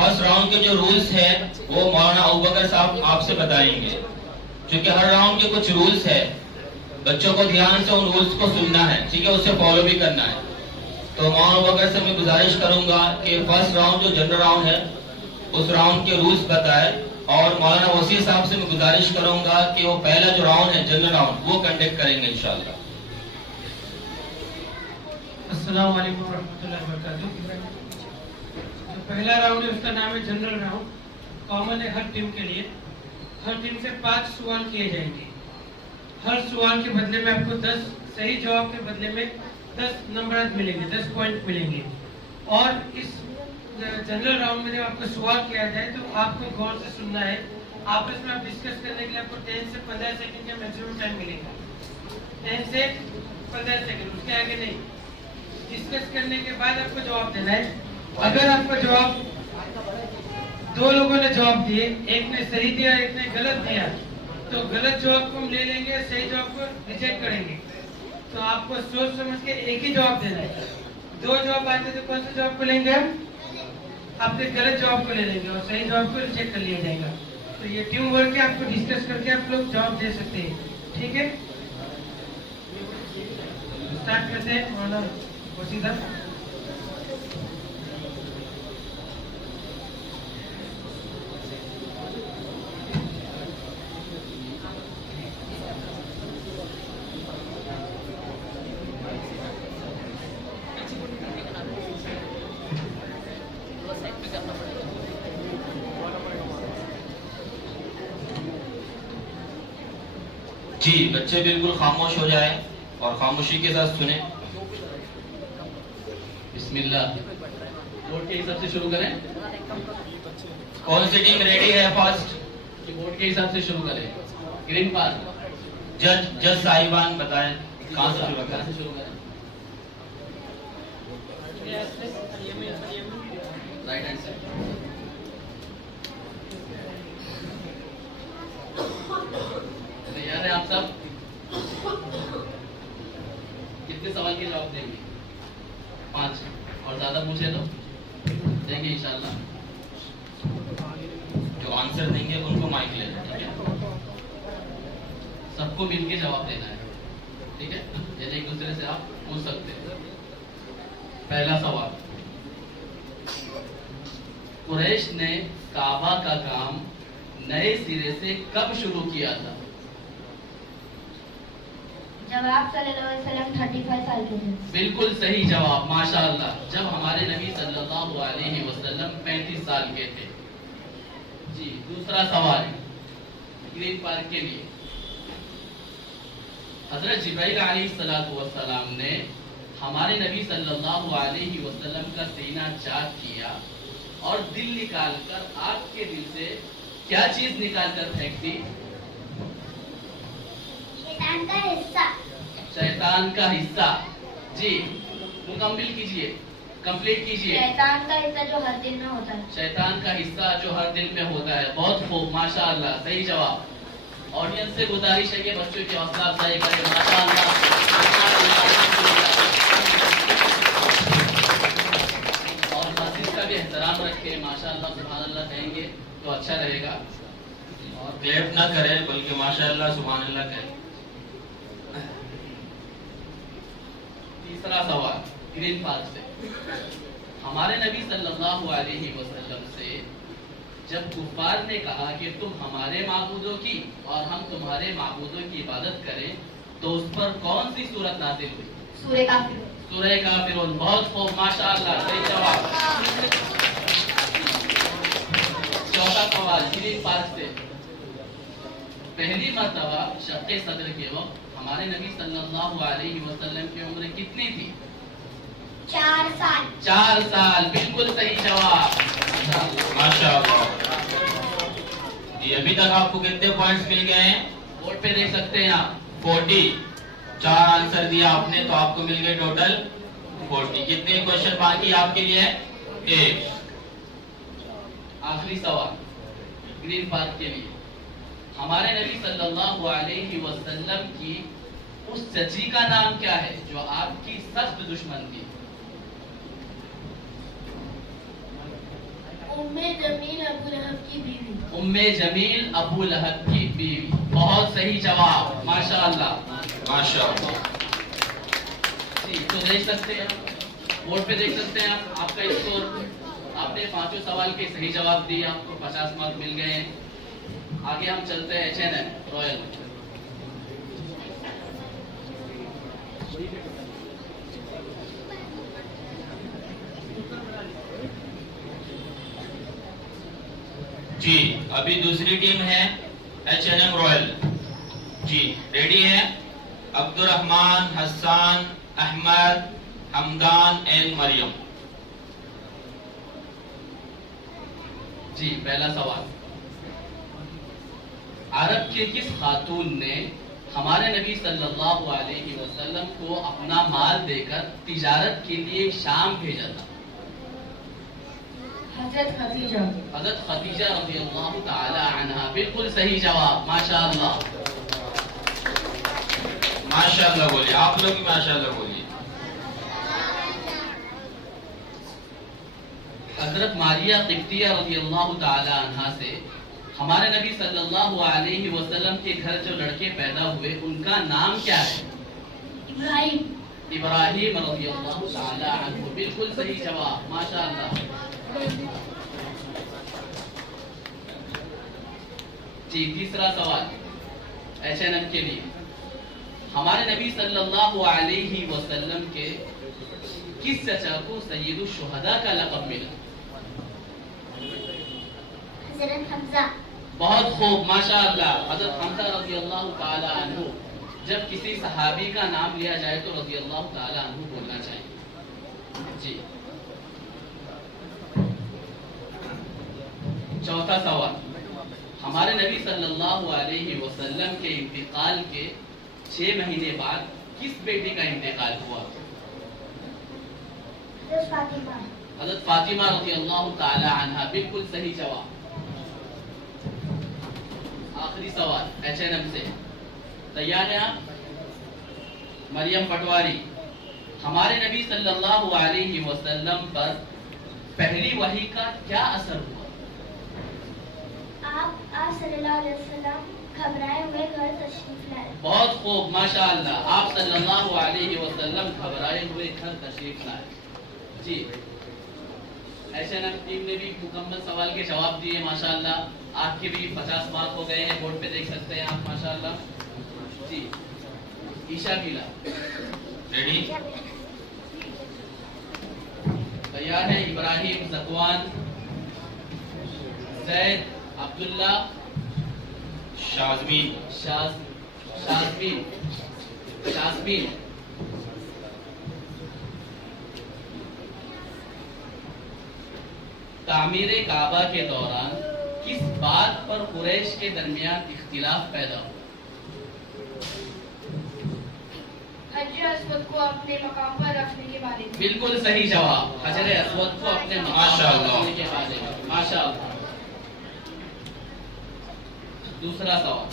First round के जो rules है वो मौलाना अबू बकर साहब आपसे बताएंगे, क्योंकि हर राउंड के कुछ रूल्स है, बच्चों को ध्यान से उन रूल्स को सुनना है, ठीक है, उसे फॉलो भी करना है। तो मौलाना अबू बकर से मैं गुजारिश करूंगा कि फर्स्ट राउंड जो जनरल राउंड है उस राउंड के रूल्स बताए, और मौलाना वसी साहब से मैं गुजारिश करूंगा कि वो पहला जो राउंड है जनरल राउंड वो कंडक्ट करेंगे इंशाल्लाह। अस्सलाम वालेकुम रहमतुल्लाहि व बरकातुहू। जो पहला राउंड है उसका नाम है जनरल राउंड, कॉमन है हर टीम के लिए। हर टीम से 5 सवाल किए जाएंगे। हर सवाल के बदले में आपको 10 सही जवाब के बदले में 10 नंबर मिलेंगे, 10 पॉइंट मिलेंगे। और इस जनरल राउंड में जब आपको सवाल किया जाए तो आपको गौर से सुनना है। आपस में आप डिस्कस करने के लिए आपको 10 से 15 सेकंड का मैक्सिमम टाइम मिलेगा। 10 से 15 सेकंड, उसके आगे नहीं। डिस्कस करने के बाद आपको जवाब देना है। अगर आपका जवाब, 2 लोगों ने जवाब दिए, एक ने सही दिया एक ने गलत दिया, तो गलत जवाब को हम ले लेंगे, सही जवाब को रिजेक्ट करेंगे। तो आपको सोच समझ के एक ही जवाब देना है। 2 जवाब आते तो कौन सा जवाब को लेंगे हम? आपके गलत जवाब को ले लेंगे और सही जवाब को रिजेक्ट कर लिया जाएगा। तो ये टीम वर्क है, आपको डिस्कस करके आप लोग जवाब दे सकते हैं, ठीक है। स्टार्ट करते हैं मौलाना वसी साहब। जी, बच्चे बिल्कुल खामोश हो जाए और खामोशी के साथ सुने। बिस्मिल्लाह। बोर्ड के हिसाब से शुरू करें। कौन सी टीम रेडी है फर्स्ट? बोर्ड के हिसाब से शुरू करें। ग्रीन पास। जज साहिबान बताएं कहां से शुरू करें? राइट हैंड से। तैयार है आप सब? कितने सवाल के जवाब देंगे? 5, और ज्यादा पूछे तो देंगे इंशाल्लाह। जो आंसर देंगे उनको माइक ले लें, ठीक है? सबको मिलके जवाब देना है, ठीक है? जैसे एक दूसरे से आप पूछ सकते हैं। पहला सवाल, कुरैश ने काबा का काम नए सिरे से कब शुरू किया था? जब आप सल्लल्लाहु अलैहि वसल्लम 35 साल के थे। बिल्कुल सही जवाब, माशाअल्लाह। जब हमारे नबी सल्लल्लाहु अलैहि वसल्लम 35 साल के थे। जी, दूसरा सवाल ग्रीन पार्क के लिए। हजरत जिब्राइल अलैहिस्सलातु वस्सलाम ने हमारे नबी सल्लल्लाहु अलैहि वसल्लम का सीना चाक किया और दिल निकालकर आपके दिल से क्या चीज निकालकर फेंक दी? शैतान का हिस्सा। शैतान का हिस्सा। जी, मुकम्मिल कीजिए, कंप्लीट कीजिए। शैतान का हिस्सा जो हर दिल में होता है। शैतान का हिस्सा जो हर दिल में होता है। बहुत खूब, माशाअल्लाह, सही जवाब। ऑडियंस से गुजारिश है कि बच्चों की हौसला अफजाई करें, माशाअल्लाह। और मासिस का भी एहतराम रखें, माशाअल्लाह सुभानअल्लाह कहेंगे तो अच्छा रहेगा। और क्लैप ना करें बल्कि माशाअल्लाह सुभानअल्लाह कहें। तीसरा सवाल ग्रीन पार्क से। हमारे नबी सल्लल्लाहु अलैहि वसल्लम से जब कुफार ने कहा कि तुम हमारे माबूदों की और हम तुम्हारे माबूदों की इबादत करें, तो उस पर कौन सी सूरत नाज़िल हुई? सूरह काफिर। सूरह काफिरून। बहुत खूब, माशाअल्लाह, सही जवाब। चौथा सवाल ग्रीन पार्क से। पहली मर्तबा शक़्क़े सद्र के वक्त हमारे नबी सल्लल्लाहु अलैहि वसल्लम की उम्र कितनी थी? 4 साल। 4 साल, बिल्कुल सही जवाब, माशाअल्लाह। ये अभी तक आपको कितने पॉइंट्स मिल गए हैं? बोर्ड पे देख सकते हैं आप। 40। 4 आंसर दिया आपने तो आपको मिल गए टोटल 40। कितने क्वेश्चन बाकी आपके लिए? 1। आखिरी सवाल ग्रीन पार्क के लिए। हमारे नबी सल्लल्लाहु अलैहि वसल्लम की उस चची का नाम क्या है जो आपकी सख्त दुश्मन थी? उम्मे जमील अबू लहब की बीवी। उम्मे जमील अबू लहब की बीवी। बहुत सही जवाब, माशाअल्लाह माशाअल्लाह। जी, तो देख सकते हैं बोर्ड पे देख सकते हैं आप आपका स्कोर। आपने पांचों सवाल के सही जवाब दिए, आपको 50 मार्क मिल गए हैं। आगे हम चलते हैं H&M रॉयल। जी, अभी दूसरी टीम है H&M रॉयल। जी, रेडी है? अब्दुर्रहमान, हसन, अहमद, हमदान एंड मरियम। जी, पहला सवाल, अरब के किस खातून ने हमारे नबी सल्लल्लाहु अलैहि वसल्लम को अपना माल देकर तिजारत के लिए शाम भेजा था? हजरत खदीजा। हजरत खदीजा रज़ियल्लाहु ताला अन्हा। बिल्कुल सही जवाब, माशाअल्लाह। माशाअल्लाह बोलिए, आप लोग भी माशाअल्लाह बोलिए। हजरत मारिया क़िब्तिया रज़ियल्लाहु ताला अन्हा से हमारे नबी सल्लल्लाहु अलैहि वसल्लम के घर जो लड़के पैदा हुए उनका नाम क्या है? इब्राहिम। इब्राहिम रज़ियल्लाहु ताला अन्हु। बिल्कुल सही जवाब, माशाअल्लाह। जी, तीसरा सवाल H&M के लिए, हमारे नबी सल्लल्लाहु अलैहि वसल्लम के किस चचा को सय्यदुश शुहदा का लक़ब मिला? हजरत हमजा। बहुत खूब, माशाअल्लाह। हजरत हमजा रज़ियल्लाहु ताला अन्हु। जब किसी सहाबी का नाम लिया जाए तो रज़ियल्लाहु ताला अन्हु बोलना चाहिए। जी, चौथा सवाल, हमारे नबी सल्लल्लाहु अलैहि वसल्लम के इंतकाल के 6 महीने बाद किस बेटी का इंतकाल हुआ? हजरत फातिमा। हजरत फातिमा रज़ियल्लाहु ताला अन्हा। बिल्कुल सही जवाब। आखिरी सवाल H&M से, तैयार हैं आप? मरियम पटवारी, हमारे नबी सल्लल्लाहु अलैहि वसल्लम पर पहली वही का क्या असर हुआ? आप सल्लल्लाहु अलैहि वसल्लम घबराए हुए घर तशरीफ लाए। बहुत खूब, माशाअल्लाह। आप सल्लल्लाहु अलैहि वसल्लम घबराए हुए घर तशरीफ लाए। जी, H&M टीम ने भी मुकम्मल सवाल के जवाब दिए, माशाअल्लाह। आपके भी 50 मार्क हो गए हैं, बोर्ड पे देख सकते हैं आप, माशाअल्लाह। जी, ईशा गीला रेडी? तैयार है? इब्राहिम, ज़कवान, जैद, अब्दुल्ला, शाज़मीन। शाज़मीन। तामीर काबा के दौरान किस बात पर कुरैश के दरमियान इख्तिलाफ पैदा हुआ? हजर अस्वद को अपने मकाम पर रखने के बारे में। बिल्कुल सही जवाब, हजर अस्वद को अपने मकाम पर रखने के बारे में, माशाअल्लाह। दूसरा सवाल,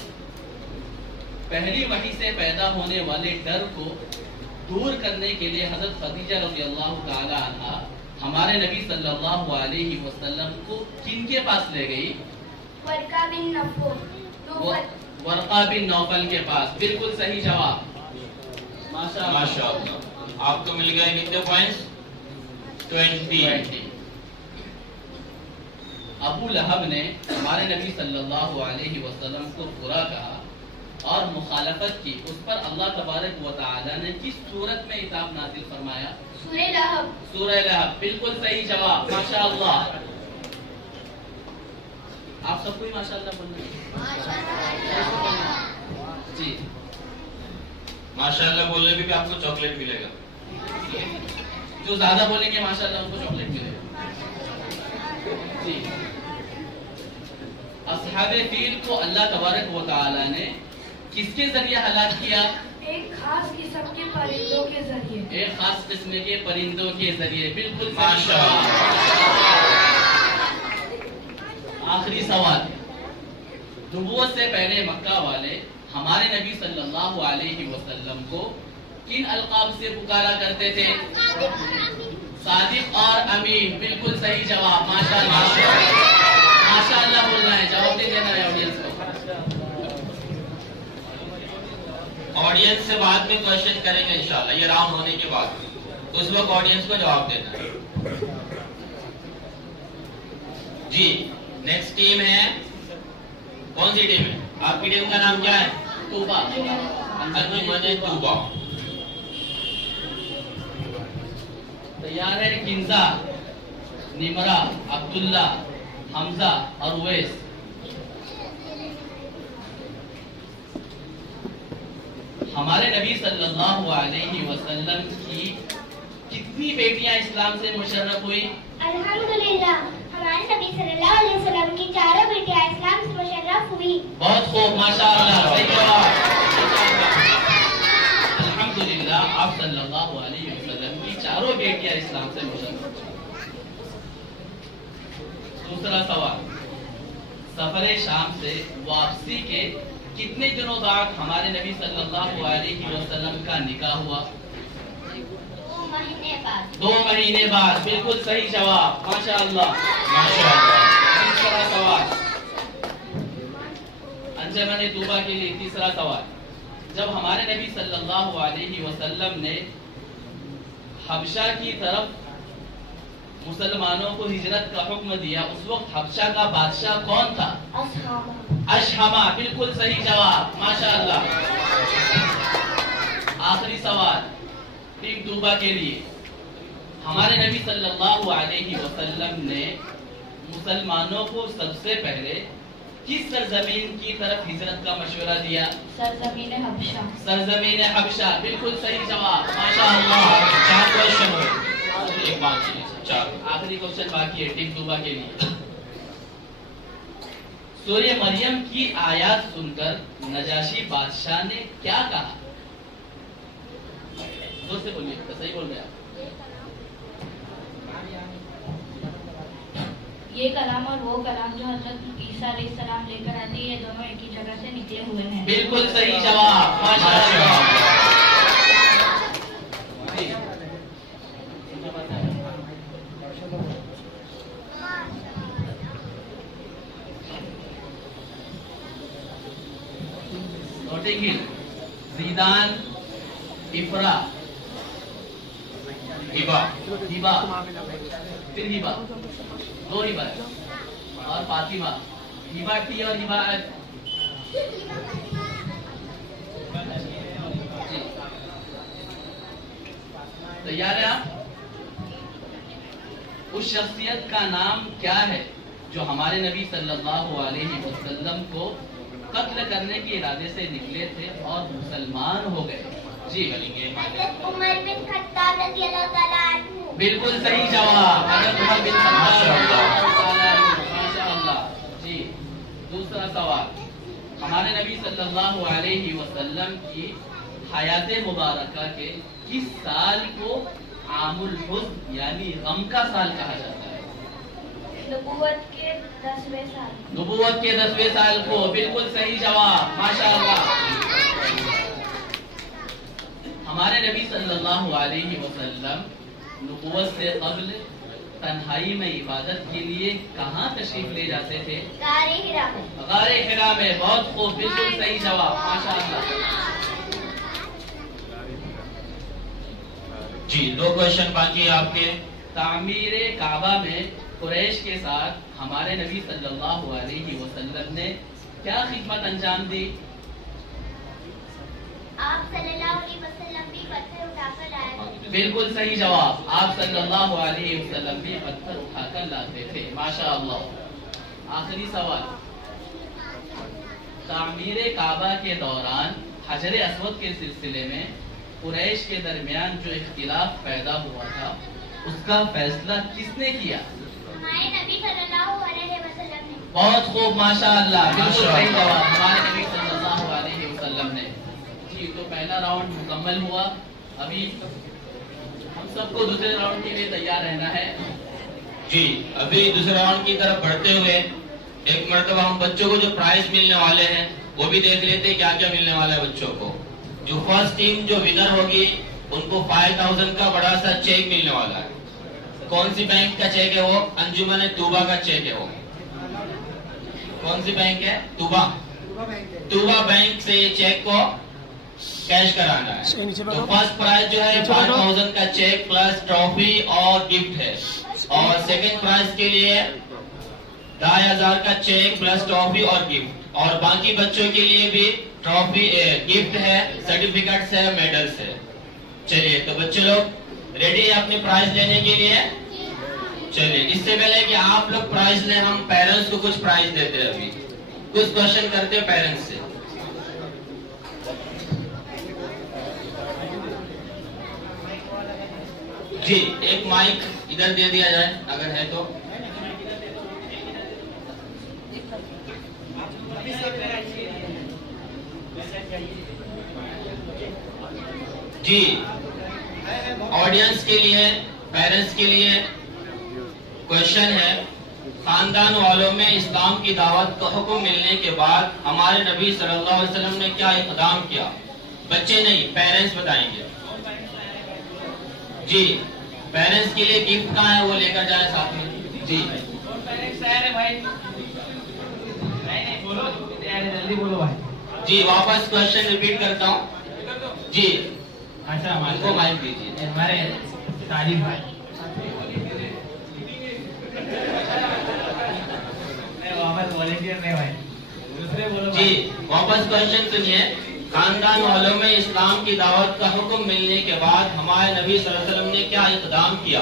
पहली वही से पैदा होने वाले डर को दूर करने के लिए हजरत खदीजा रज़ियल्लाहु ताला अन्हा हमारे नबी सल्लल्लाहु अलैहि वसल्लम को किनके पास ले गई? वर्का बिन वर्का बिन नौफल के पास। बिल्कुल सही जवाब, माशाअल्लाह। माशाअल्लाह। आपको मिल गए कितने पॉइंट्स? 20। अबू लहब ने हमारे नबी सल्लल्लाहु अलैहि वसल्लम को बुरा कहा और मुखालफत की, उस पर अल्लाह तबारक व तआला ने किस सूरत में इताब नाज़िल फरमाया? सूरह लहब। सूरह लहब। बिल्कुल सही जवाब, माशाअल्लाह। आप सबको ही माशाअल्लाह बोलना जी। माशाअल्लाह बोलने पे भी आपको चॉकलेट मिलेगा। जो ज्यादा बोलेंगे माशाअल्लाह उनको चॉकलेट मिलेगा जी। असहाबे फील को अल्लाह तबारक व तआला ने किसके जरिए हलाक किया? एक खास किस्म के परिंदों के जरिए। एक खास किस्म के परिंदों के जरिए। बिल्कुल आखिरी सवाल, नबूवत से पहले मक्का वाले हमारे नबी सल्लल्लाहु अलैहि वसल्लम को किन अलकाब से पुकारा करते थे? सादिक और अमीन, बिल्कुल सही जवाब। माशाअल्लाह, माशाअल्लाह बोल रहे हैं। जवाब दे देना है ऑडियंस को। ऑडियंस से बाद में क्वेश्चन करेंगे इंशाल्लाह, ये राउंड होने के बाद, उस वक्त ऑडियंस को जवाब देना है। जी, नेक्स्ट टीम है, कौन सी टीम है? आपकी टीम का नाम क्या है? तूबा। अंजुमन तूबा। तैयार है? किंजा, निमरा, अब्दुल्ला, हमजा और उवैस। हमारे नबी सल्लल्लाहु अलैहि वसल्लम की कितनी बेटियां इस्लाम से मुशर्रफ हुई? अल्हम्दुलिल्लाह, हमारे नबी सल्लल्लाहु अलैहि वसल्लम की चारों बेटियां इस्लाम से मुशर्रफ हुई। बहुत खूब, माशाअल्लाह, सही जवाब। अल्हम्दुलिल्लाह, आप सल्लल्लाहु अलैहि वसल्लम की चारों बेटियां इस्लाम से मुशर्रफ हुई। दूसरा सवाल, सफरे शाम से वापसी के कितने दिनों बाद हमारे नबी सल्लल्लाहु अलैहि वसल्लम का निकाह हुआ? 2 महीने बाद। 2 महीने बाद, बिल्कुल सही जवाब। माशाअल्लाह, माशाअल्लाह। तीसरा सवाल, अंजुमन तूबा के लिए तीसरा सवाल, जब हमारे नबी सल्लल्लाहु अलैहि वसल्लम ने हबशा की तरफ मुसलमानों को हिजरत का हुक्म दिया, उस वक्त हबशा का बादशाह कौन था? अशहमा, बिल्कुल सही जवाब। माशाअल्लाह। आखिरी सवाल टीम तूबा के लिए, हमारे नबी सल्लल्लाहु अलैहि वसल्लम ने मुसलमानों को सबसे पहले किस सरजमीन की तरफ हिजरत का मशवरा दिया? सरजमीन हबशा। सरजमीन हबशा, बिल्कुल सही जवाब। माशाअल्लाह। 4 क्वेश्चन हुए, एक बाकी है, 4। आखिरी क्वेश्चन बाकी है टीम तूबा के लिए। सूर्य मरियम की आयत सुनकर नजाशी बादशाह ने क्या कहा? जोर से बोलिए, सही बोल रहे आप। ये कलाम और वो कलाम जो हजरत ईसा अलैहिस्सलाम लेकर आते हैं, ये दोनों एक ही जगह से निकले हुए हैं। बिल्कुल सही जवाब। माशाअल्लाह। नोटिंग हिल, जीदान, इफ्रा, हिबा, हिबा, फिर हिबा, 2 हिबा है, और फातिमा। हिबा टी और हिबा एफ। तैयार है आप? उस शख्सियत का नाम क्या है जो हमारे नबी सल्लल्लाहु अलैहि वसल्लम को कत्ल करने के इरादे से निकले थे और मुसलमान हो गए? जी, हजरत उमर बिन खत्ताब रज़ियल्लाहु ताला अन्हु। बिल्कुल सही जवाब। हजरत उमर बिन खत्ताब रज़ियल्लाहु ताला अन्हु। माशाअल्लाह। जी, दूसरा सवाल, हमारे नबी सल्लल्लाहु अलैहि वसल्लम की हयात मुबारका के किस साल को आमुल हुज़्न यानी गम का साल कहा जाता है? नबूवत के 10वें साल। नबूवत के 10वें साल को, बिल्कुल सही जवाब। माशाअल्लाह। हमारे नबी सल्लल्लाहु अलैहि वसल्लम नबूवत से क़ब्ल तन्हाई में इबादत के लिए कहाँ तशरीफ ले जाते थे? गारे हिरा। गारे हिरा में, बहुत खूब, बिल्कुल सही जवाब। माशाअल्लाह। जी, 2 क्वेश्चन बाकी है आपके। तामीर काबा में कुरैश के साथ हमारे नबी सल्लल्लाहु अलैहि वसल्लम ने क्या खिदमत अंजाम दी? आप सल्लल्लाहु अलैहि वसल्लम भी पत्थर उठाकर लाए। बिल्कुल सही जवाब। आप सल्लल्लाहु अलैहि वसल्लम भी पत्थर उठाकर लाते थे। माशाअल्लाह। आखिरी सवाल, तामीर काबा के दौरान हजर अस्वद के सिलसिले में कुरैश के दरमियान जो इख्तिलाफ पैदा हुआ था, उसका फैसला किसने किया? हमारे नबी सल्लल्लाहु अलैहि वसल्लम ने। बहुत खूब, माशाअल्लाह। बिल्कुल सही जवाब, हमारे नबी सल्लल्लाहु अलैहि वसल्लम ने। जी, तो पहला राउंड मुकम्मल हुआ। अभी हम सबको दूसरे राउंड के लिए तैयार रहना है। जी, अभी दूसरे राउंड की तरफ बढ़ते हुए एक मरतबा हम बच्चों को जो प्राइज मिलने वाले हैं वो भी देख लेते हैं, क्या क्या मिलने वाला है बच्चों को। जो फर्स्ट टीम जो विनर होगी उनको 5000 का बड़ा सा चेक मिलने वाला है। कौन सी बैंक का चेक है वो? अंजुमन तूबा का चेक है वो। कौन सी बैंक है? तूबा। तूबा बैंक से ये चेक को कैश कराना है। तो फर्स्ट प्राइज जो है 5000 का चेक प्लस ट्रॉफी और गिफ्ट है, और सेकंड प्राइज के लिए 2500 का चेक प्लस ट्रॉफी और गिफ्ट, और बाकी बच्चों के लिए भी ट्रॉफी गिफ्ट है, सर्टिफिकेट्स है, मेडल्स है। चलिए, तो बच्चे लोग रेडी है अपने प्राइज लेने के लिए? चलिए, इससे पहले कि आप लोग प्राइज लें, हम पेरेंट्स को कुछ प्राइज देते हैं। अभी कुछ क्वेश्चन करते हैं पेरेंट्स से। जी, एक माइक इधर दे दिया जाए अगर है तो। जी, ऑडियंस के लिए, पेरेंट्स के लिए क्वेश्चन है, खानदान वालों में इस्लाम की दावत का हुक्म मिलने के बाद हमारे नबी सल्लल्लाहु अलैहि वसल्लम ने क्या इक़दाम किया? बच्चे नहीं, पेरेंट्स बताएंगे। जी, पेरेंट्स के लिए गिफ्ट कहाँ है, वो लेकर जाए साथ में। जी जल्दी बोलो भाई। जी, वापस क्वेश्चन रिपीट करता हूँ। जी, अच्छा, उनको माइक दीजिए। हमारे तारीफ भाई, वापस वॉलंटियर नहीं भाई, दूसरे बोलो। जी, वापस क्वेश्चन सुनिए। खानदान वालों में इस्लाम की दावत का हुक्म मिलने के बाद हमारे नबी सल्लल्लाहु अलैहि वसल्लम ने क्या इक़दाम किया?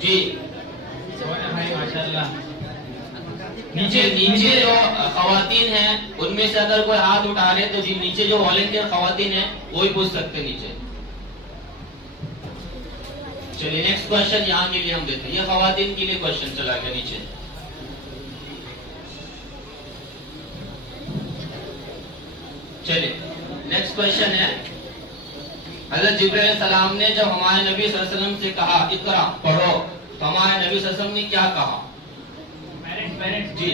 जी भाई माशाल्लाह। नीचे जो खवातीन हैं उनमें से अगर कोई हाथ उठा रहे तो जी नीचे जो वॉलंटियर खवातीन हैं वो ही पूछ सकते नीचे। चलिए, नेक्स्ट क्वेश्चन यहाँ के लिए हम देते हैं। ये खवातीन के लिए क्वेश्चन चला गया नीचे। चलिए, नेक्स्ट क्वेश्चन है, हज़रत जिब्रील सलाम ने जब हमारे नबी सल्लल्लाहु अलैहि वसल्लम से कहा इक़रा पढ़ो, तो हमारे नबी सल्लल्लाहु अलैहि वसल्लम ने क्या कहा? जी,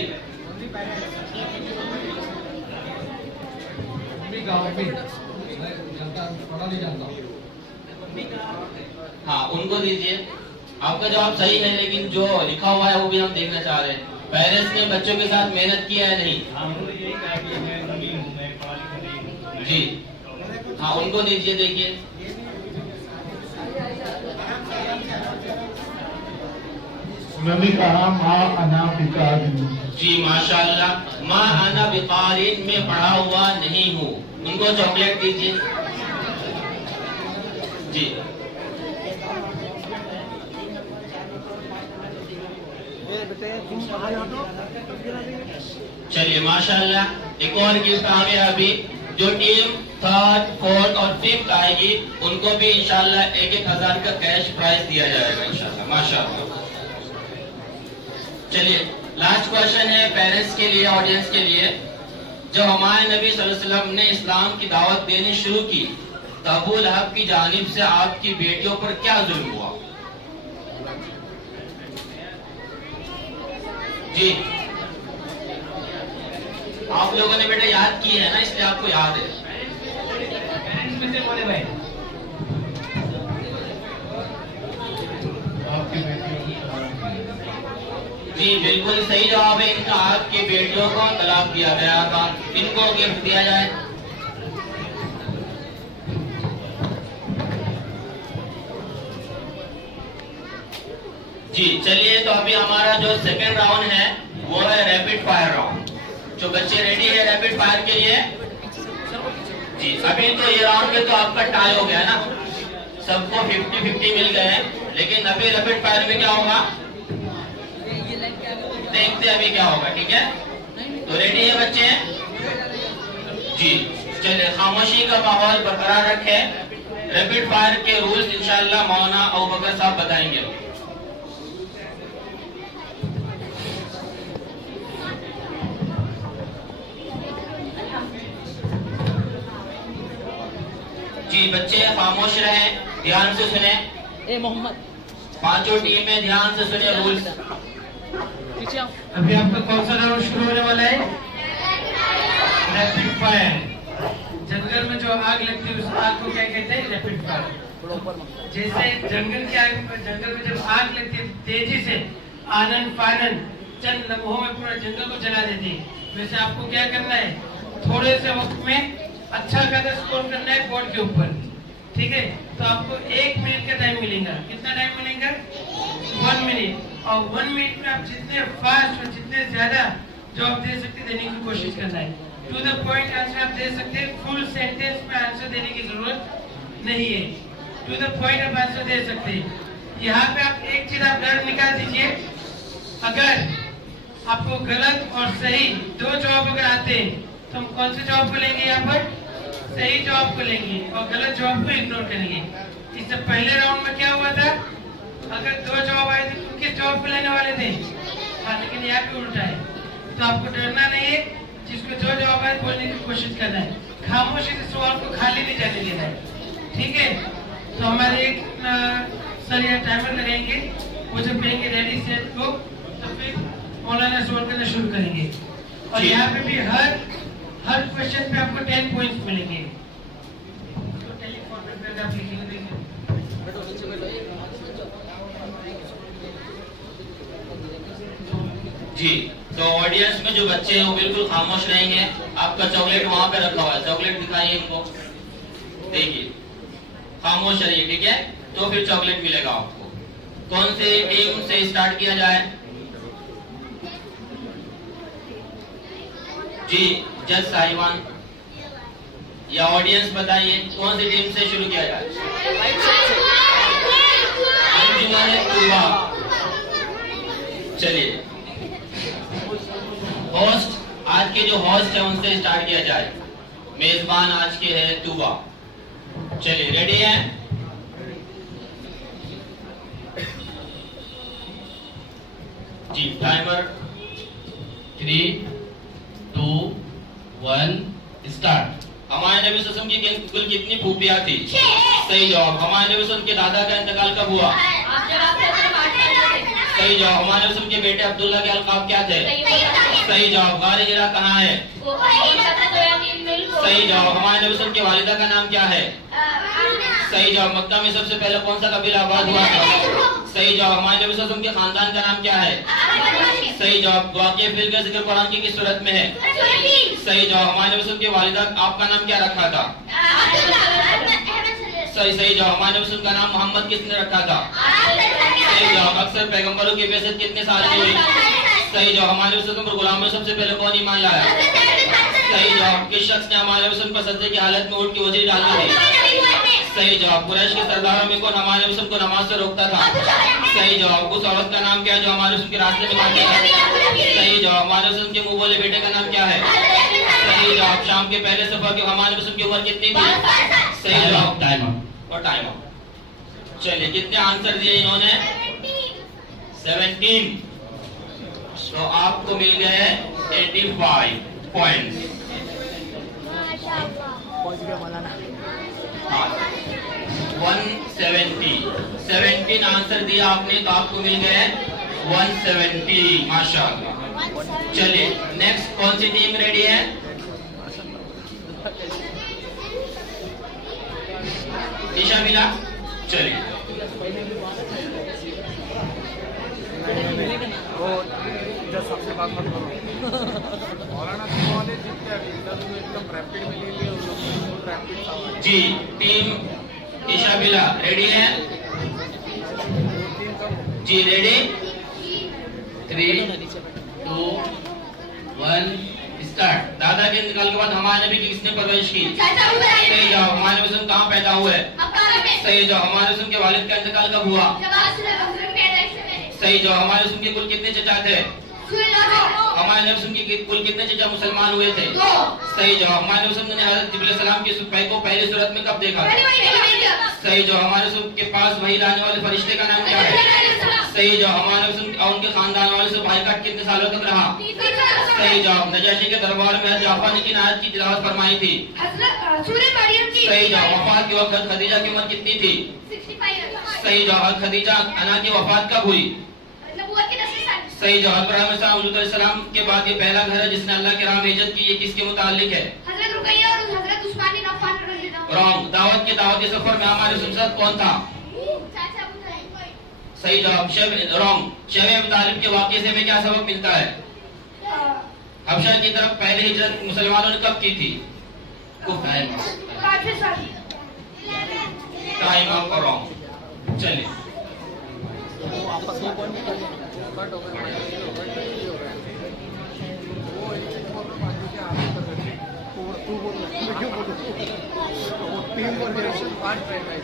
हाँ, उनको दीजिए। आपका जवाब सही है, लेकिन जो लिखा हुआ है वो भी हम देखना चाह रहे हैं। पेरेंट्स ने बच्चों के साथ मेहनत किया है नहीं? जी, हाँ, उनको दीजिए। देखिए, उन्होंने कहा माँ अना बिकारिन। जी माशाल्लाह, माँ अना बिकारिन में पढ़ा हुआ नहीं हूँ। उनको चॉकलेट दीजिए। जी, चलिए माशाल्लाह, एक और गिफ्ट आ गया। अभी जो टीम थर्ड, फोर्थ और फिफ्थ आएगी उनको भी इंशाल्लाह 1,000 का कैश प्राइज दिया जाएगा इंशाल्लाह। माशाल्लाह। चलिए, लास्ट क्वेश्चन है पेरेंट्स के लिए, ऑडियंस के लिए। जब हमारे नबी सल्लल्लाहु अलैहि वसल्लम ने इस्लाम की दावत देनी शुरू की तो अबू लहब की जानिब से आपकी बेटियों पर क्या जुल्म हुआ? जी, आप लोगों ने बेटा याद की है ना, इसलिए आपको याद है। पेरेंट्स में से बोले भाई। जी, बिल्कुल सही जवाब है इनका। आपकी बेटियों को तलाक दिया गया था, इनको गिफ्ट दिया जाए। जी, चलिए, तो अभी हमारा जो सेकेंड राउंड है वो है रैपिड फायर राउंड। जो बच्चे रेडी है रैपिड फायर के लिए? जी, अभी तो ये राउंड में तो आपका टाई हो गया ना, सबको 50-50 मिल गए हैं, लेकिन अभी रैपिड फायर में क्या होगा देखते हैं अभी क्या होगा। ठीक है, तो रेडी है बच्चे? जी, चलिए, खामोशी का माहौल बरकरार रखें। रैपिड फायर के रूल्स इंशाल्लाह मौलाना अबू बकर साहब बताएंगे। जी, बच्चे खामोश रहें, ध्यान से सुने। ए मोहम्मद, पांचों टीमें ध्यान से सुने रूल्स। अभी आपका कौन सा राउंड शुरू होने वाला है? Rapid fire. जंगल में जो आग लगती है उस आग को क्या कहते हैं? Rapid fire. जैसे जंगल में जब आग लगती है तेजी से आनन फानन चंद लम्हों में पूरा जंगल को जला देती है, वैसे आपको क्या करना है? थोड़े से वक्त में अच्छा खासा स्कोर करना है बोर्ड के ऊपर, ठीक है? तो आपको 1 मिनट का टाइम मिलेगा। कितना टाइम मिलेगा? 1 मिनट। और 1 मिनट में आप जितने फास्ट और जितने ज्यादा जवाब दे सकते देने की कोशिश करना है। टू द पॉइंट आंसर आप दे सकते हैं, फुल सेंटेंस में आंसर देने की जरूरत नहीं है। टू द पॉइंट आप आंसर दे सकते हैं। यहाँ पे आप एक चीज आप डर निकाल दीजिए, अगर आपको गलत और सही 2 जवाब अगर आते हैं तो हम कौन से जवाब को लेंगे? यहाँ पर सही जवाब को लेंगे और गलत जवाब को इग्नोर करेंगे। इससे पहले राउंड में क्या हुआ था? अगर 2 जवाब आए थे तो किस जवाब को लेने वाले थे? हाँ, लेकिन यहाँ पे उल्टा है। तो आपको डरना नहीं है, जिसको जो जवाब आए बोलने की कोशिश करना है, खामोशी से सवाल को खाली नहीं जाने देना है, ठीक है? तो हमारे एक सर यहाँ टाइमर लगाएंगे, वो जब कहेंगे रेडी सेट गो तो फिर मौलाना सवाल करना शुरू करेंगे। और यहाँ पे भी हर क्वेश्चन पे आपको 10 पॉइंट्स मिलेंगे। तो टेलीफॉर्मेट पे आप लिखेंगे, देखिए जी। तो ऑडियंस में जो बच्चे हैं वो बिल्कुल खामोश रहेंगे। आपका चॉकलेट वहां पे रखा हुआ है, चॉकलेट दिखाइए इनको, देखिए, खामोश रहिए, ठीक है? तो फिर चॉकलेट मिलेगा आपको। कौन से टीम से स्टार्ट किया जाए? जी, जज साहिबान या ऑडियंस बताइए, कौन सी टीम से शुरू किया जाए? चलिए, होस्ट, आज के जो होस्ट है उनसे स्टार्ट किया जाए। मेजबान आज के है तूबा। चलिए, रेडी है? जी, टाइमर 3, 2, 1 स्टार्ट। हमारे नबी वसल्लम की कुल कितनी फूफियां थी? सही जवाब। हमारे नबी वसल्लम के दादा का इंतकाल कब हुआ? सही जवाब। हमारे वसल्लम के बेटे अब्दुल्ला के अलकाब क्या थे? सही जवाब। गारे हिरा कहाँ है? सही जवाब। हमारे नबी वसल्लम के वालिदा का नाम क्या है? सही जवाब। मक्का में सबसे पहले कौन सा कबीला आबाद हुआ था? सही जवाब। हमारे नबी वसल्लम के खानदान का नाम क्या है? सही जवाब। वाक़िया फिल का जिक्र कुरान की किस सूरत में है? सही जवाब। हमारे नबी वसल्लम के वालिदा आपका नाम क्या रखा था? सही जवाब। हमारे नबी वसल्लम का नाम मोहम्मद किसने रखा था? सही जवाब। अक्सर पैगंबरों की बेइज्जत कितने साल की हुई? सही जवाब। हमारे वसल्लम पर गुलामों सबसे पहले कौन ईमान लाया? सही जवाब। किस शख्स ने हमारे वसल्लम पर सजदे की हालत में ऊँट की वज़ीर डाली थी? सही जवाब। कुरैश के सरदारों में कौन हमारे वसल्लम को नमाज से रोकता था? सही जवाब। उस औरत का नाम क्या है जो हमारे वसल्लम के रास्ते में काटता था? सही जवाब। हमारे वसल्लम के मुंह बोले बेटे का नाम क्या है? सही जवाब। शाम के पहले सफर के हमारे वसल्लम की उम्र कितनी थी? सही जवाब। टाइम और टाइम। चलिए, कितने आंसर दिए इन्होंने? 17। तो आपको मिल गए 85 पॉइंट्स। 170 17 आंसर दिया आपने तो आपको मिल गए 170। माशाअल्लाह। चलिए, नेक्स्ट कौन सी टीम रेडी है? ईशा मिला। चलिए, सबसे बात मत करो। मौलाना वाले जीतते अभी एकदम रैपिड में ले लिए उन लोग, रैपिड था। जी, टीम ईशा बिला रेडी है? जी, रेडी? 3, 2, 1 स्टार्ट। दादा के इंतकाल के बाद हमारे नबी की किसने परवरिश की? सही जवाब। हमारे वसल्लम कहाँ पैदा हुए? सही जवाब। हमारे वसल्लम के वालिद का इंतकाल कब हुआ? सही जवाब। हमारे वसल्लम के कुल कितने चचा थे? हमारे नबी वसल्लम के कुल कितने चचा मुसलमान हुए थे? सही जवाब। हमारे वसल्लम ने हज़रत जिब्रील सलाम की सुफ़ाई को पहली सूरत में कब देखा? सही जवाब। हमारे वसल्लम के पास वही लाने वाले फरिश्ते का नाम क्या है? सही जवाब। हमारे वसल्लम और उनके खानदान वाले से बाइकाट कितने सालों तक रहा? सही जवाब। नजाशी के दरबार में जाफर ने किन आयत की तिलावत फरमाई थी? सही जवाब। वफात के वक्त खदीजा की उम्र कितनी थी? सही जवाब। खदीजा अना की वफात कब हुई? सही जवाब। इब्राहिम सलाम के बाद ये पहला घर है जिसने अल्लाह के राह में हिजरत की, ये किसके मुतालिक है? हज़रत रुकैया और हज़रत उस्मान रॉन्ग। दावत के सफर में हमारे सुनसत कौन था? सही जवाब रॉन्ग। शब अबू तालिब के वाक़े से हमें क्या सबक मिलता है? हबशा की तरफ पहले हिजरत मुसलमानों ने कब की थी? टाइम आपका रॉन्ग। चलिए वो आपस में कट हो गया, ये हो रहा है। वो एक बोल रहा बाकी के आगे कर रहे थे। और तू बोल रहा है, मैं क्यों बोलूं? वो टीम और डायरेक्शन पार्ट पे है।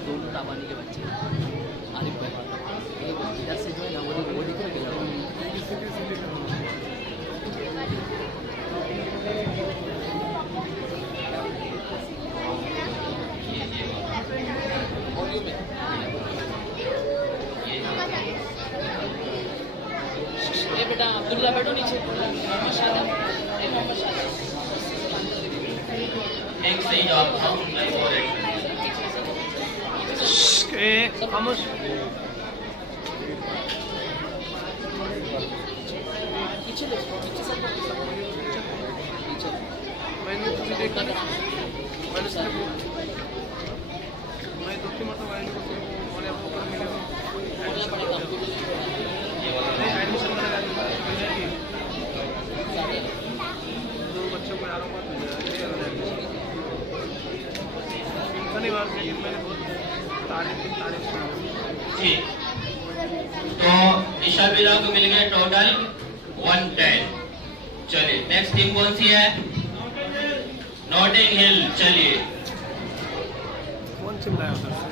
दोनों टाबानी के बच्चे आरिफ भाई एक इधर से जो है ना वो दिख रहा है। ये बेटा अब्दुल्ला बैठो नीचे। मोहम्मद शादा एक सही जवाब था, नहीं और एक खामोश। पीछे ले पीछे सब पीछे मैंने तुझे देखा ना, मैंने सिर्फ मैं 2-3 मतलब मैंने बोले आपको कर मिलेगा बोलना पड़ेगा आपको। नहीं एडमिशन करा दो बच्चों को आराम बात मिल जाए शनिवार से मैंने बहुत तारीफ सुनी। ठीक। तो ईशा बिला को मिल गए टोटल 110। चलिए नेक्स्ट टीम कौन सी है? Notting Hill. चलिए कौन चिल्लाया उधर से?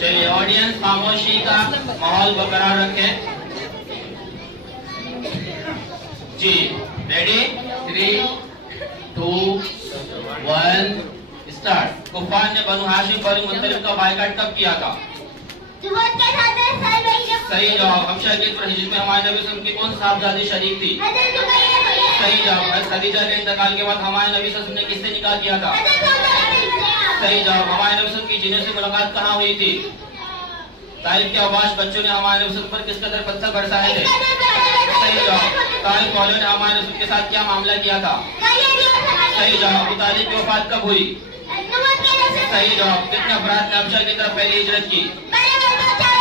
चलिए ऑडियंस खामोशी का माहौल बरकरार रखें। जी रेडी? 3, 2, 1 स्टार्ट। कुफार ने बनु हाशिम बनु मुत्तलिब का बायकाट कब किया था? सही जवाब। हबशा के हिजरत में हमारे नबी वसल्लम की कौन सी साहबजादी शरीक थी? सही जवाब। खदीजा के इंतकाल के बाद हमारे नबी वसल्लम ने किससे निकाह किया था? सही जवाब। हमारे नबी वसल्लम की जिन्हों से मुलाकात कहाँ हुई थी? ताइफ के अवाश बच्चों ने हमारे नबी वसल्लम पर किस कदर पत्थर बरसाए थे? सही जवाब। ताइफ वालों ने हमारे रसूल के साथ क्या मामला किया था? सही जवाब। अबू तालिब की वफात कब हुई? सही जवाब। कितने अफराद ने हबशा की तरफ पहले हिजरत की?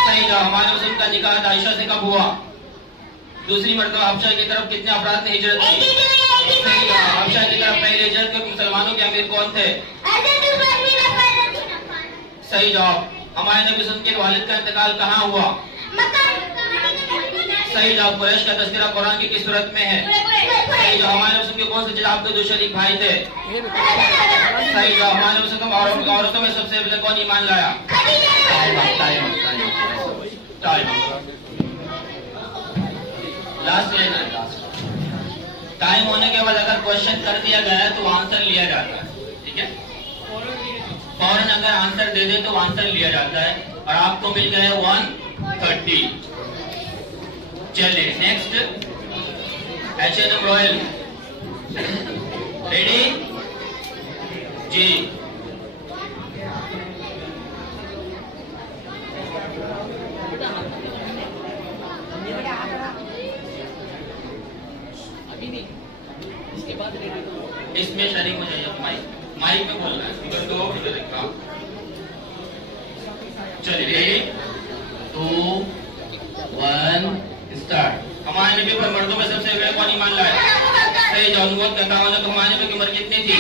सही जवाब। हमारे रसूल का निकाह आयशा से कब हुआ? दूसरी मर्तबा हबशा की तरफ कितने अफराद ने हिजरत की? सही जवाब। हबशा की तरफ पहले हिजरत के मुसलमानों के अमीर कौन थे? सही जवाब। हमारे नबी वसल्लम के वालिद का इंतकाल कहाँ हुआ? सही जवाब। कुरैश का तज़किरा कुरान की किस सूरत में है? सही जवाब। हमारे रसूल के कौन से जनाब के दो शरीक भाई थे? सही जवाब। हमारे रसूल औरतों में सबसे पहले कौन ईमान लाया? लास्ट लेना है। टाइम होने के बाद अगर क्वेश्चन कर दिया गया तो आंसर लिया जाता है। ठीक है, फौरन अगर आंसर दे दे तो आंसर लिया जाता है। और आपको मिल गए 130। चलिए नेक्स्ट H&M रॉयल। रेडी जी? अभी नहीं, इसके बाद रेडी। इसमें शरीक हो जाइए। माइक में बोलना है। इधर दो इधर एक काम। चलिए रेडी 2, 1 स्टार्ट। हमारे नबी पर मर्दों में सबसे पहले कौन ईमान लाया? सही जवाब। अनुवाद करता हूं तो हमारे नबी की उम्र कितनी थी?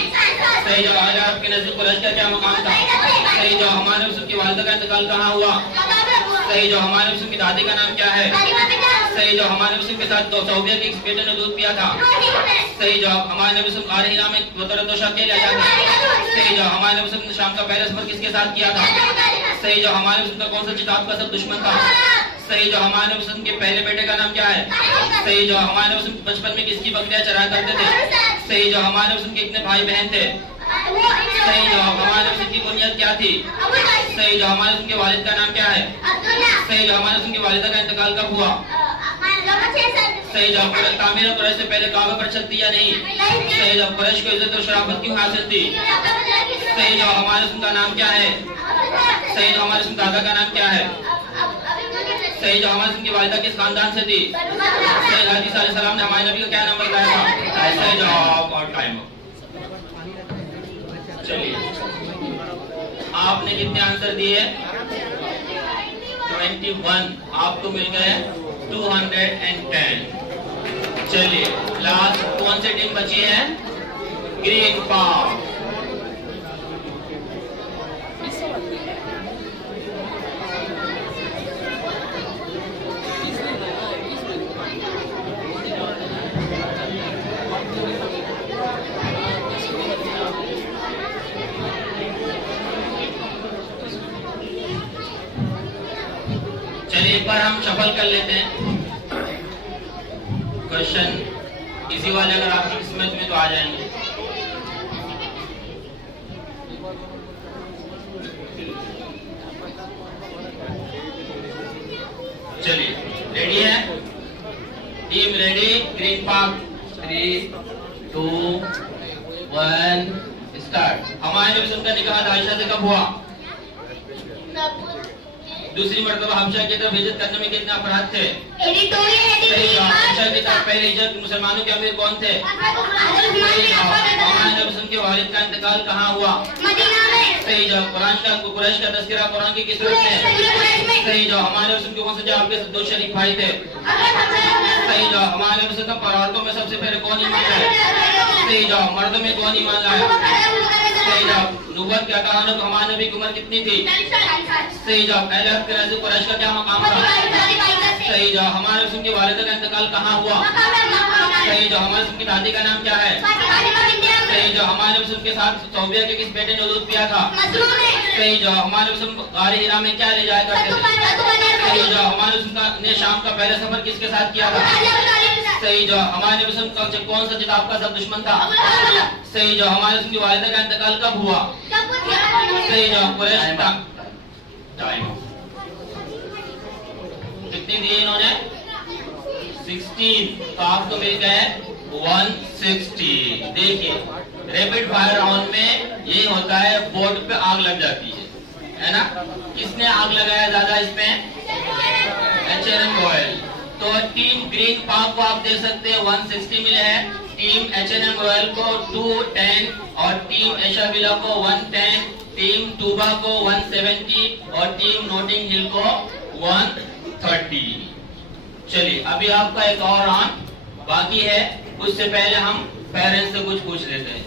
सही जवाब। आपके नजदीक कुरैश का क्या मकाम था? सही जवाब। हमारे रसूल की वालिदा का इंतकाल कहाँ हुआ? सही जवाब। हमारे रसूल की दादी का नाम क्या है? सही जवाब। हमारे रसूल के साथ सऊदिया के बेटे ने दूध पिया था? सही जवाब। हमारे नबी वसल्लम कारिना में मुतरद्दोशा के लिया जाता है? सही जवाब। हमारे नबी वसल्लम ने शाम का पहला सफर किसके साथ किया था? सही जवाब। हमारे रसूल का कौन सा किताब का सब दुश्मन था? सही जवाब। हमारे नबी वसल्लम के पहले बेटे का नाम क्या है? सही जवाब। हमारे नबी वसल्लम बचपन में किसकी बकरियां चराया करते थे? सही जवाब। हमारे नबी वसल्लम के कितने भाई बहन थे? सही जवाब। हमारे नबी वसल्लम की कुनियत क्या थी? सही जवाब। हमारे नबी के वालिद का नाम क्या है? सही जवाब। हमारे नबी की वालिदा का इंतकाल कब हुआ? सही जवाब। तामीर कुरैश से पहले काबा पर छत थी या नहीं? सही जवाब। कुरैश को इज्जत और शराफत क्यों हासिल थी? सही जवाब। हमारे रसूल का नाम क्या है? सही जवाब। हमारे रसूल दादा का नाम क्या है? सही जवाब। हमारे की वालिदा किस खानदान से थी? सही। हदीस अलैहिस्सलाम ने हमारे नबी का क्या नाम बताया था? सही जवाब। और टाइम। चलिए, आपने कितने आंसर दिए? 21। आपको मिल गए 210। चलिए, लास्ट कौन सी टीम बची है? Green park. चलिए, एक बार हम शफल कर लेते हैं। क्वेश्चन इसी वाले अगर आपकी किस्मत में तो आ जाएंगे। चलिए, रेडी है team? Ready? Green park. 3, 2, 1 start. हमारे नबी का निकाह आयशा से कब हुआ? दूसरी मर्तबा हबशा की तरफ हिजरत करने में कितने अफराद थे? हबशा की तरफ पहले हिजरत मुसलमानों के अमीर कौन थे? के वालिद का इंतकाल कहाँ हुआ? सही जवाब। कुरैश का तज़किरा कुरान की किस सूरत में? सही जवाब। हमारे रसूल के कौन से आपके 2 शरीक भाई थे? सही जवाब। हमारे रसूल पर औरतों में सबसे पहले कौन ईमान लाया? सही जवाब। मर्दों में कौन ईमान लाया? सही जवाब। नबूवत के अता होने को हमारे नबी की उम्र कितनी थी? सही जवाब। अहले हक के नज़दीक कुरैश का क्या मकाम था? सही जवाब। हमारे रसूल की वालिदा का इंतकाल कहाँ हुआ? सही जवाब। हमारे रसूल की दादी का नाम क्या है? सही जवाब। हमारे रसूल के साथ सौबिया के किस बेटे ने वुज़ू किया था? सही जवाब। हमारे रसूल गारे हिरा में क्या ले जाया करते थे? सही जवाब। हमारे रसूल ने शाम का पहला सफर किसके साथ किया था? सही जवाब। हमारे रसूल का कौन सा किताब का सब दुश्मन था? सही जवाब। हमारे रसूल की वालिदा का इंतकाल कब हुआ? सही जवाब। कुरैश का टाइम कितनी दी इन्होंने? 16। तो आपको मिल गए 160। देखिए, रैपिड फायर राउंड में ये होता है, बोर्ड पे आग लग जाती है ना? किसने आग लगाया ज्यादा इसमें? H&M royal. तो टीम ग्रीन पार्क को आप देख सकते हैं 160 मिले हैं। टीम H&M रॉयल को 210 और टीम एशा विला को 110, टीम टूबा को 170 और टीम नोटिंग हिल को 130। चलिए, अभी आपका एक और राउंड बाकी है। उससे पहले हम पेरेंट्स से कुछ पूछ लेते हैं।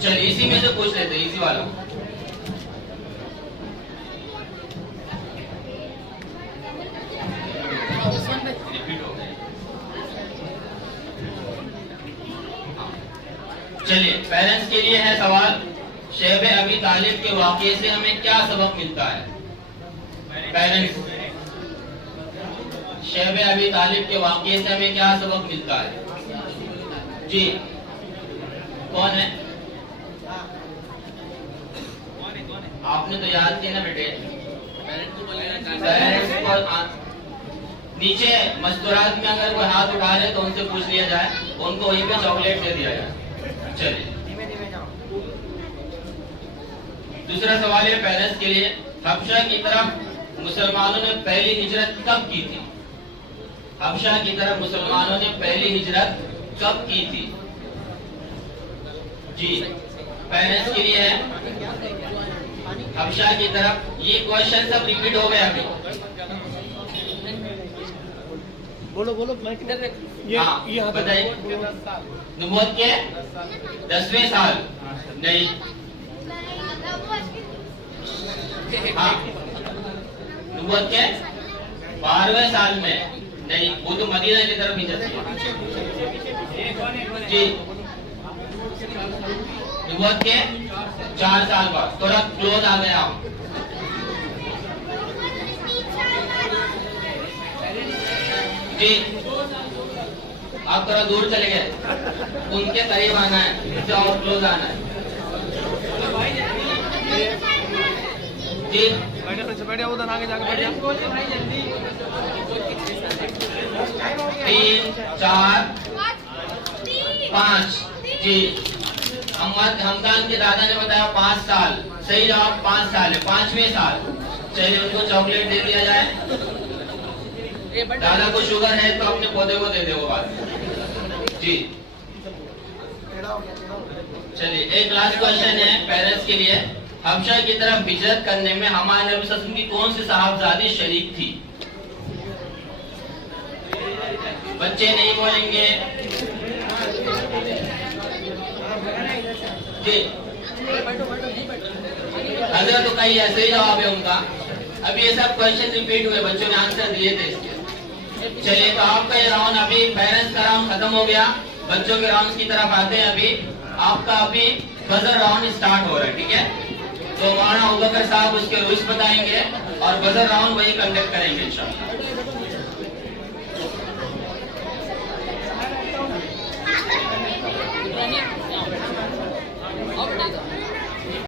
चलिए, इसी में से पूछ लेते हैं, इसी वाला। रिपीट हो गए। चलिए, पेरेंट्स के लिए है सवाल। शैब अबी तालिब के वाक़ये से हमें क्या सबक मिलता है? पेरेंट्स, शैब अबी तालिब के वाक़ये से हमें क्या सबक मिलता है? जी, कौन है? आपने तो याद किया ना बेटे। पेरेंट्स को नीचे मस्तूरात में अगर कोई हाथ उठा रहे तो उनसे पूछ लिया जाए, उनको वहीं पे चॉकलेट दे दिया जाए। चलिए, दूसरा सवाल है पेरेंट्स के लिए। हबशा की तरफ मुसलमानों ने पहली हिजरत कब की थी? हबशा की तरफ मुसलमानों ने पहली हिजरत कब की थी? जी, पेरेंट्स के लिए है हबशा की तरफ। ये क्वेश्चन सब रिपीट हो गए अभी। बोलो बोलो, मैं किधर? ये बताइए। नबूवत के 10वें साल? नहीं। हाँ, नबूवत के 12वें साल में? नहीं, वो तो मदीना की तरफ हिजरत की। जी, नबूवत के 4 साल बाद। थोड़ा क्लोज आ गया। जी, आप थोड़ा दूर चले गए, उनके करीब आना है, इससे और क्लोज आना है। जी, बैठे उधर आगे जाके 3, 4, 5। जी, हमदान के दादा ने बताया 5 साल, सही जवाब 5 साल है, 5वें साल। चलिए उनको चॉकलेट दे दिया जाए। दादा को शुगर है तो अपने पौधे को दे दे वो बात जी। चलिए एक लास्ट क्वेश्चन है पेरेंट्स के लिए। हबशा की तरफ हिजरत करने में हमारे नबी सल्लल्लाहु अलैहि वसल्लम की कौन सी साहबजादी शरीक थी? बच्चे नहीं बोलेंगे जी। हजरत तो कहीं ऐसे ही जवाब है उनका। अभी ये सब क्वेश्चन रिपीट हुए, बच्चों ने आंसर दिए थे इसके। चलिए तो आपका ये राउंड, अभी पेरेंट्स का राउंड खत्म हो गया, बच्चों के राउंड की तरफ आते हैं। अभी आपका अभी बजर राउंड स्टार्ट हो रहा है, ठीक है? तो मौलाना अबू बकर साहब उसके रूल्स बताएंगे और बजर राउंड वही कंडक्ट करेंगे इंशाअल्लाह।